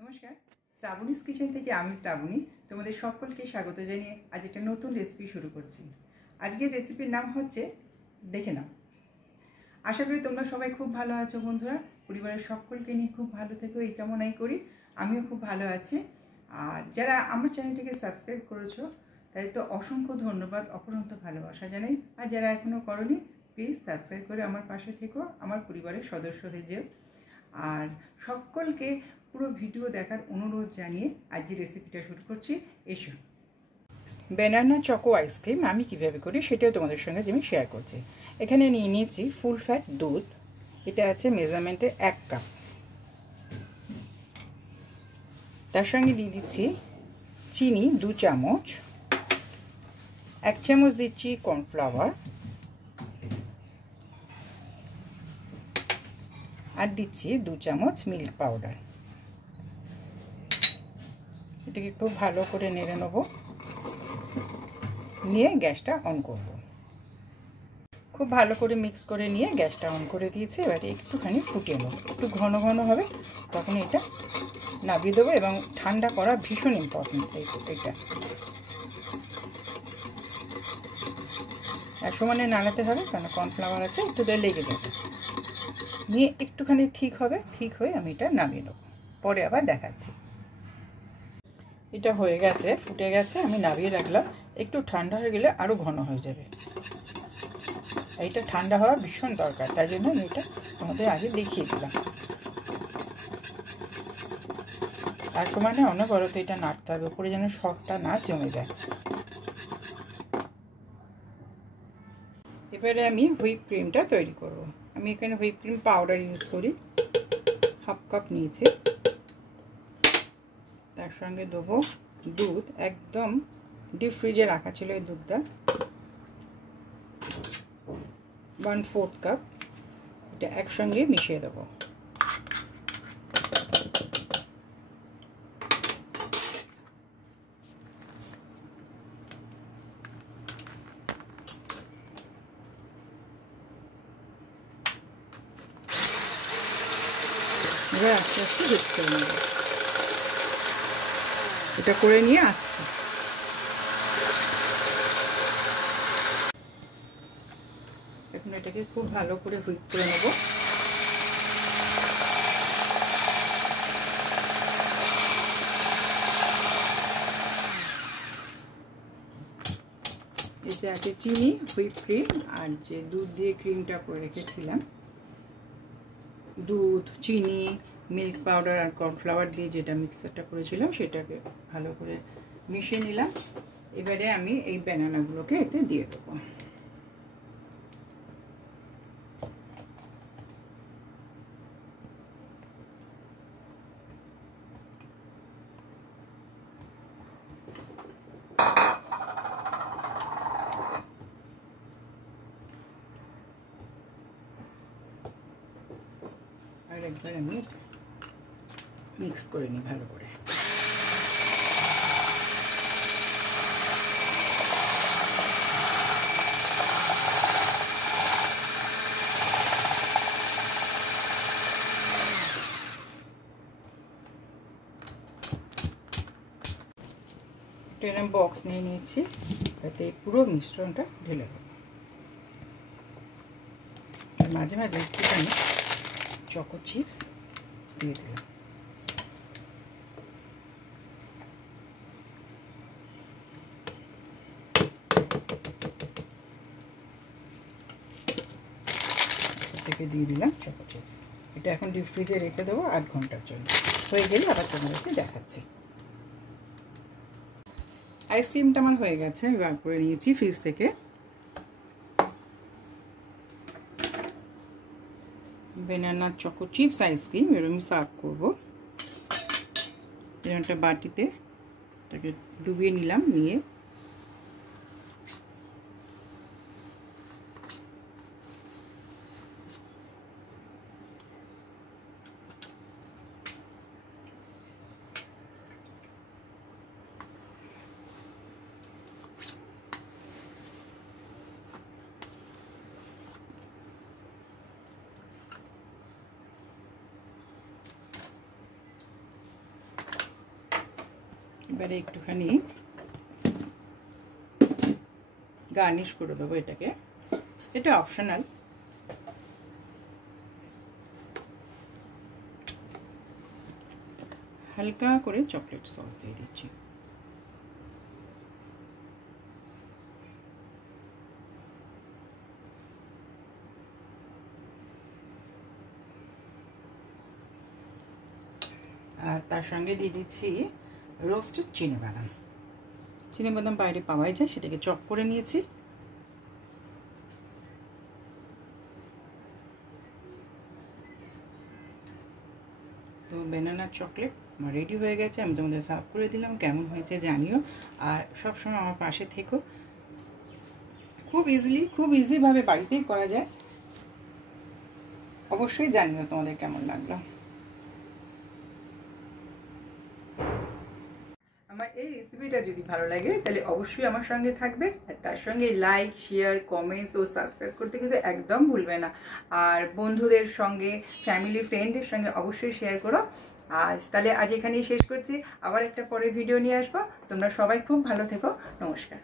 নমস্কার, শ্রাবণীস কিচেন থেকে আমি শ্রাবণী তোমাদের সকলকে স্বাগত জানিয়ে আজ একটা নতুন রেসিপি শুরু করছি। আজকের রেসিপির নাম হচ্ছে দেখে নাও। আশা করি তোমরা সবাই খুব ভালো আছো বন্ধুরা, পরিবারের সকলকে নিয়ে খুব ভালো থেকো এই কামনাই করি। আমিও খুব ভালো আছি। আর যারা আমার চ্যানেলটিকে সাবস্ক্রাইব করেছো তাই তো অসংখ্য ধন্যবাদ, অপরন্ত ভালোবাসা জানাই। আর যারা এখনও করোনি প্লিজ সাবস্ক্রাইব করে আমার পাশে থেকো, আমার পরিবারের সদস্য হয়ে যেও। আর সকলকে পুরো ভিডিও দেখার অনুরোধ জানিয়ে আজকে রেসিপিটা শুরু করছি। এসো। ব্যানানা চকো আইসক্রিম আমি কিভাবে করি সেটাও তোমাদের সঙ্গে আমি শেয়ার করছি। এখানে নিয়ে নিয়েছি ফুল ফ্যাট দুধ, এটা আছে মেজারমেন্টে 1 কাপ। তার সঙ্গে দিয়ে দিচ্ছি চিনি 2 চামচ, 1 চামচ দিচ্ছি কর্নফ্লাওয়ার, আর দিচ্ছি 2 চামচ মিল্ক পাউডার। এটাকে খুব ভালো করে নেড়ে নেব, নিয়ে গ্যাসটা অন করব। খুব ভালো করে মিক্স করে নিয়ে গ্যাসটা অন করে দিয়েছি। এবারে একটুখানি ফুটিয়ে নেব, একটু ঘন ঘন হবে তখন এটা নামিয়ে দেবো, এবং ঠান্ডা করা ভীষণ ইম্পর্টেন্ট এইটা। আর সমানে নাড়াতে হবে কারণ কর্নফ্লাওয়ার আছে, একটু দিয়ে লেগে যাবে। নিয়ে একটুখানি ঠিক হবে, ঠিক হয়ে আমি এটা নামিয়ে নেব, পরে আবার দেখাচ্ছি। এটা হয়ে গেছে, ফুটে গেছে, আমি নামিয়ে রাখলাম। একটু ঠান্ডা হয়ে গেলে আরও ঘন হয়ে যাবে। এইটা ঠান্ডা হওয়া ভীষণ দরকার, তাই জন্য আমি এটা তোমাদের আগে দেখিয়ে দিলাম। আর সমানে অনবরত এটা নাড়তে হবে, উপরে যেন সরটা না জমে যায়। এবারে আমি হুইপ ক্রিমটা তৈরি করব। আমি এখানে হুইপ ক্রিম পাউডার ইউজ করি, 1/2 কাপ নিয়েছি। তার সঙ্গে দেবো দুধ, একদম ডিপ ফ্রিজে রাখা ছিল এই দুধটা, 1/4 কাপ। এটা একসঙ্গে মিশিয়ে দেবো। এবার আস্তে আস্তে হুইপ করে নেব। এটা করে নিয়ে আসছি। এখন এটাকে খুব ভালো করে হুইপ করে নেব। এতে আছে চিনি, হুইপ ক্রিম, আর যে দুধ দিয়ে ক্রিমটা করে রেখেছিলাম, দুধ, চিনি, মিল্ক পাউডার আর কর্নফ্লাওয়ার দিয়ে যেটা মিক্সারটা করেছিলাম সেটাকে ভালো করে মিশিয়ে নিলাম। এবারে আমি এই ব্যানানাগুলোকে এতে দিয়ে দেবো। আর একবার আমি মিক্স করে নিই ভালো করে। একটা এরকম বক্স নিয়ে নিয়েছি, তাতে পুরো মিশ্রণটা ঢেলে দেবো। আর মাঝে মাঝে একটুখানি চকো চিপস দিয়ে দিলাম। থেকে দিয়ে দিলাম চকো চিপস। এটা এখন ডিপ ফ্রিজে রেখে দেবো 8 ঘন্টার জন্য। হয়ে গেলে আবার তোমাদেরকে দেখাচ্ছি। আইসক্রিমটা আমার হয়ে গেছে, আমি বার করে নিয়েছি ফ্রিজ থেকে। ব্যানানা চকো চিপস আইসক্রিম এরকম সার্ভ করবো। এরকম একটা বাটিতে এটাকে ডুবিয়ে নিলাম, নিয়ে এবারে একটুখানি গার্নিশ করে দেবো এটাকে, এটা অপশনাল। হালকা করে চকলেট সস দিয়ে দিচ্ছি। আর তার সঙ্গে দিয়ে দিচ্ছি রোস্টেড চিনেবাদাম। চিনেবাদাম বাইরে পাওয়াই যায়, সেটাকে চপ করে নিয়েছি। তো ব্যানানা চকলেট আমার রেডি হয়ে গেছে, আমি তোমাদের সার্ভ করে দিলাম। কেমন হয়েছে জানিও, আর সবসময় আমার পাশে থেকো। খুব ইজিভাবে বাড়িতেই করা যায়। অবশ্যই জানিও তোমাদের কেমন লাগলো। আমার এই রেসিপিটা যদি ভালো লাগে তাহলে অবশ্যই আমার সঙ্গে থাকবে, আর তার সঙ্গে লাইক, শেয়ার, কমেন্টস ও সাবস্ক্রাইব করতে কিন্তু একদম ভুলবে না। আর বন্ধুদের সঙ্গে, ফ্যামিলি, ফ্রেন্ডের সঙ্গে অবশ্যই শেয়ার করো। তাহলে আজ এখানেই শেষ করছি, আবার একটা পরের ভিডিও নিয়ে আসবো। তোমরা সবাই খুব ভালো থেকো। নমস্কার।